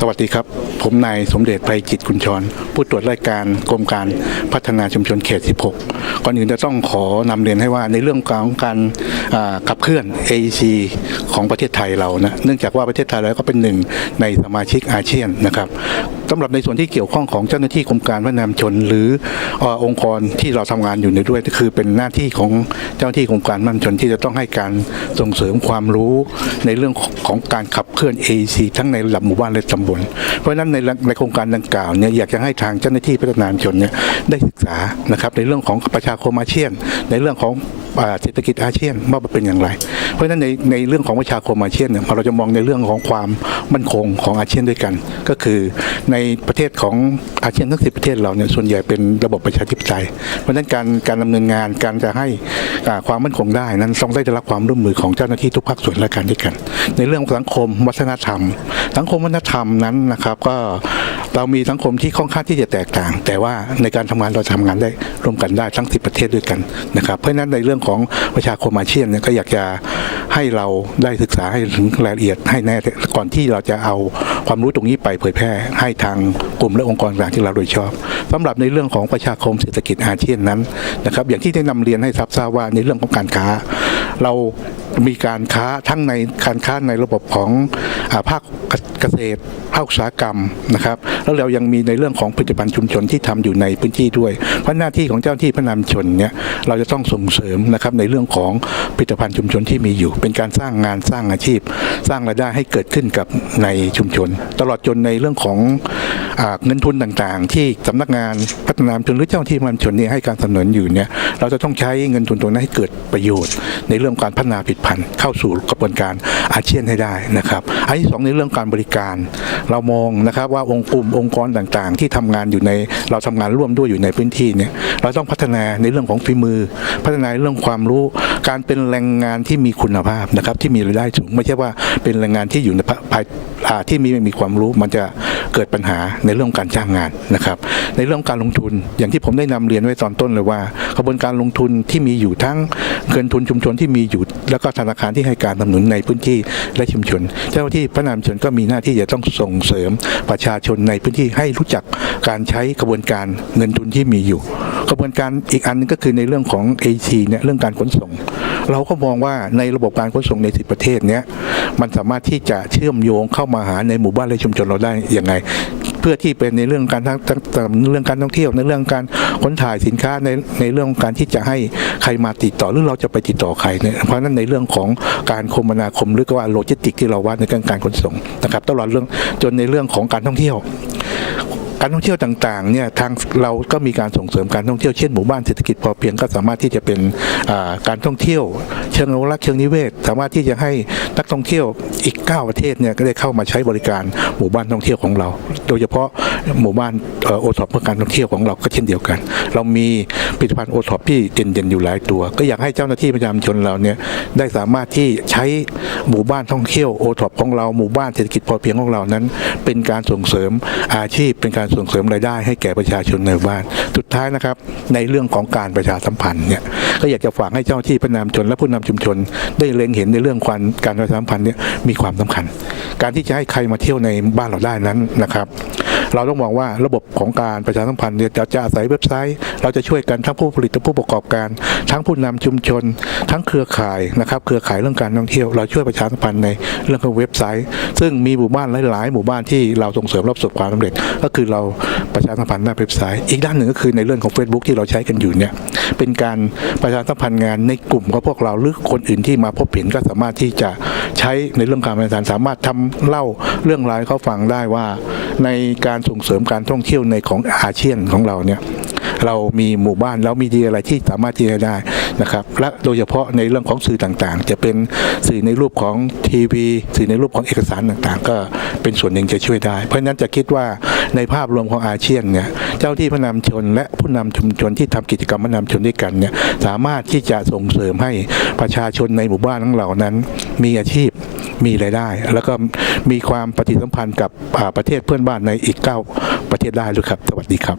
สวัสดีครับ ผมนายสมเด็จไพจิตรกุญชร ผู้ตรวจรายการกรมการพัฒนาชุมชนเขต 16 ก่อนอื่นจะต้องขอนำเรียนให้ว่าในเรื่องของการขับเคลื่อน AEC ของประเทศไทยเรานะเนื่องจากว่าประเทศไทยเราก็เป็นหนึ่งในสมาชิกอาเซียนนะครับสำหรับในส่วนที่เกี่ยวข้องของเจ้าหน้าที่กรมการพัฒนาชุมชนหรือองค์กรที่เราทำงานอยู่ในด้วยก็คือเป็นหน้าที่ของเจ้าหน้าที่กรมการพัฒนาชุมชนที่จะต้องให้การส่งเสริมความรู้ในเรื่องของการขับเคลื่อน AEC ทั้งในระดับหมู่บ้านและตำบล เพราะฉะนั้นในในโครงการดังกล่าวเนี่ยอยากจะให้ทางเจ้าหน้าที่พัฒนาชุมชนเนี่ยได้ศึกษานะครับในเรื่องของประชาคมอาเซียนในเรื่องของ เศรษฐกิจอาเซียนว่าเป็นอย่างไร เพราะฉะนั้นในในเรื่องของประชาคมอาเซียนเนี่ยเราจะมองในเรื่องของความมั่นคงของอาเซียนด้วยกัน ก็คือในประเทศของอาเซียนทั้งสิประเทศเราเนี่ยส่วนใหญ่เป็นระบบประชาธิปไตย เพราะฉะนั้นการการดำเนินงานการจะให้ความมั่นคงได้นั้นต้องได้รับความร่วมมือของเจ้าหน้าที่ทุกภาคส่วนและกันด้วยกัน ในเรื่องสังคมวัฒนธรรม สังคมวัฒนธรรมนั้นนะครับก็เรามีสังคมที่ค่อนข้างที่จะแตกต่าง แต่ว่าในการทำงานเราทำงานได้ร่วมกันได้ทั้ง 10 ประเทศด้วยกันนะครับเพราะฉะนั้นในเรื่องของประชาคมอาเซียนเนี่ยก็อยากจะให้เราได้ศึกษาให้ถึงรายละเอียดให้แน่ก่อนที่เราจะเอา ความรู้ตรงนี้ไปเผยแพร่ให้ทางกลุ่มและองค์กรต่างที่เราโดยชอบสำหรับในเรื่องของประชาคมเศรษฐกิจอาเซียนนั้นนะครับอย่างที่ได้นำเรียนให้ทราบทราบว่าในเรื่องของการค้า เรามีการค้าทั้งในการค้าในระบบของอภาคเกษตรภาคอุตสาหกรรมนะครับ แล้วเรายังมีในเรื่องของผลิตภัณฑ์ชุมชนที่ทำอยู่ในพื้นที่ด้วย เพราะหน้าที่ของเจ้าหน้าที่พระนามชนเนี่ยเราจะต้องส่งเสริมนะครับในเรื่องของผลิตภัณฑ์ชุมชนที่มีอยู่ เป็นการสร้างงานสร้างอาชีพ สร้างรายได้ให้เกิดขึ้นกับในชุมชนตลอดจนในเรื่องของอเงินทุนต่างๆ ที่สำนักงานพัฒนาชุมชนหรือเจ้าที่พระนชนนี่ให้การสนับสนุนอยู่เนี่ยเราจะต้องใช้เงินทุนตรงนั้นให้เกิดประโยชน์ ในเรื่องการพัฒนาผลิตภัณฑ์เข้าสู่กระบวนการอาเซียนให้ได้นะครับอันที่สองในเรื่องการบริการ เรามองนะครับว่าองค์กลุ่มองค์กรต่างๆ ที่ทำงานอยู่ในเราทำงานร่วมด้วยอยู่ในพื้นที่เนี่ยเราต้องพัฒนาในเรื่องของฝีมือ พัฒนาเรื่องความรู้การเป็นแรงงานที่มีคุณภาพนะครับที่มีรายได้สูงไม่ใช่ว่าเป็นแรงงานที่อยู่ในภายที่มีไม่มีความรู้มันจะเกิดปัญหาในเรื่องการจ้างงานนะครับ ในเรื่องการลงทุนอย่างที่ผมได้นำเรียนไว้ตอนต้นเลยว่ากระบวนการลงทุนที่มีอยู่ทั้งเงินทุนชุมชนที่มีอยู่ แล้วก็ธนาคารที่ให้การสนับสนุนในพื้นที่และชุมชน เจ้าหน้าที่พระนามชนก็มีหน้าที่จะต้องส่งเสริมประชาชนในพื้นที่ให้รู้จักการใช้กระบวนการเงินทุนที่มีอยู่ กระบวนการอีกอันหนึงก็คือในเรื่องของ AC เนี่ยเรื่องการขนส่ง เราก็มองว่าในระบบการขนส่งในสิประเทศเนี้ยมันสามารถที่จะเชื่อมโยงเข้ามาหาในหมู่บ้านและชุมชนเราได้อย่างไรเพื่อที่เป็นในเรื่องการทั้งเรื่องการท่องเที่ยวในเรื่องการขนถ่ายสินค้าในในเรื่องการที่จะให้ใครมาติดต่อหรือเราจะไปติดต่อใครเนี่ยเพราะนั้นในเรื่องของการคมนาคมหรือว่าโลจิสติกที่เราว่าในการการขนส่งนะครับตลอดเรื่องจนในเรื่องของการท่องเที่ยว การท่องเที่ยวต่างๆเนี่ยทางเราก็มีการส่งเสริมการท่องเที่ยวเช่นหมู่บ้านเศรษฐกิจพอเพียงก็สามารถที่จะเป็นการท่องเที่ยว เชิงอนุรักษ์เชิงนิเวศ สามารถที่จะให้นักท่องเที่ยวอีก 9 ประเทศเนี่ยก็ได้เข้ามาใช้บริการหมู่บ้านท่องเที่ยวของเรา โดยเฉพาะหมู่บ้านโอท็อปเพื่อการท่องเที่ยวของเราก็เช่นเดียวกัน เรามีผลิตภัณฑ์โอท็อปที่เด่นๆอยู่หลายตัว ก็อยากให้เจ้าหน้าที่ประจำชนเราเนี่ยได้สามารถที่ใช้หมู่บ้านท่องเที่ยวโอท็อปของเราหมู่บ้านเศรษฐกิจพอเพียงของเรานั้น เป็นการส่งเสริมอาชีพเป็นการส่งเสริมรายได้ให้แก่ประชาชนในบ้าน สุดท้ายนะครับ ในเรื่องของการประชาสัมพันธ์เนี่ยก็อยากจะฝากให้เจ้าที่ผู้นำชนและผู้นำชุมชน ได้เล็งเห็นในเรื่องความการประชาสัมพันธ์เนี่ยมีความสำคัญ การที่จะให้ใครมาเที่ยวในบ้านเราได้นั้นนะครับ เราต้องมองว่าระบบของการประชาสัมพันธ์เนี่ยจะจะอาศัยเว็บไซต์ เราจะช่วยกันทั้งผู้ผลิตและผู้ประกอบการ ทั้งผู้นำชุมชน ทั้งเครือข่ายนะครับเครือข่ายเรื่องการท่องเที่ยวเราช่วยประชาสัมพันธ์ในเรื่องของเว็บไซต์ ซึ่งมีหมู่บ้านหลาย ๆ หมู่บ้านที่เราส่งเสริมรับประสบความสำเร็จ ก็คือเราประชาสัมพันธ์หน้าเว็บไซต์ อีกด้านหนึ่งก็คือในเรื่องของ Facebook ที่เราใช้กันอยู่เนี่ยเป็นการประชาสัมพันธ์งานในกลุ่มของพวกเราหรือคนอื่นที่มาพบเห็นก็สามารถที่จะใช้ในเรื่องการประชาสัมพันธ์สามารถทำเล่าเรื่องราวเขาฟังได้ว่า ในการส่งเสริมการท่องเที่ยวในของอาเซียนของเราเนี่ยเรามีหมู่บ้านเรามีดีอะไรที่สามารถที่จะได้นะครับและโดยเฉพาะในเรื่องของสื่อต่างๆ จะเป็นสื่อในรูปของทีวี สื่อในรูปของเอกสารต่างๆ ก็เป็นส่วนหนึ่งจะช่วยได้ เพราะฉะนั้นจะคิดว่าในภาพรวมของอาเซียนเนี่ยเจ้าที่ผู้นำชนและผู้นำชุมชนที่ทำกิจกรรมผู้นำชนด้วยกันเนี่ยสามารถที่จะส่งเสริมให้ประชาชนในหมู่บ้านของเรานั้น มีอาชีพ มีรายได้ แล้วก็มีความปฏิสัมพันธ์กับประเทศเพื่อนบ้านในอีก 9 ประเทศได้ด้วยครับ สวัสดีครับ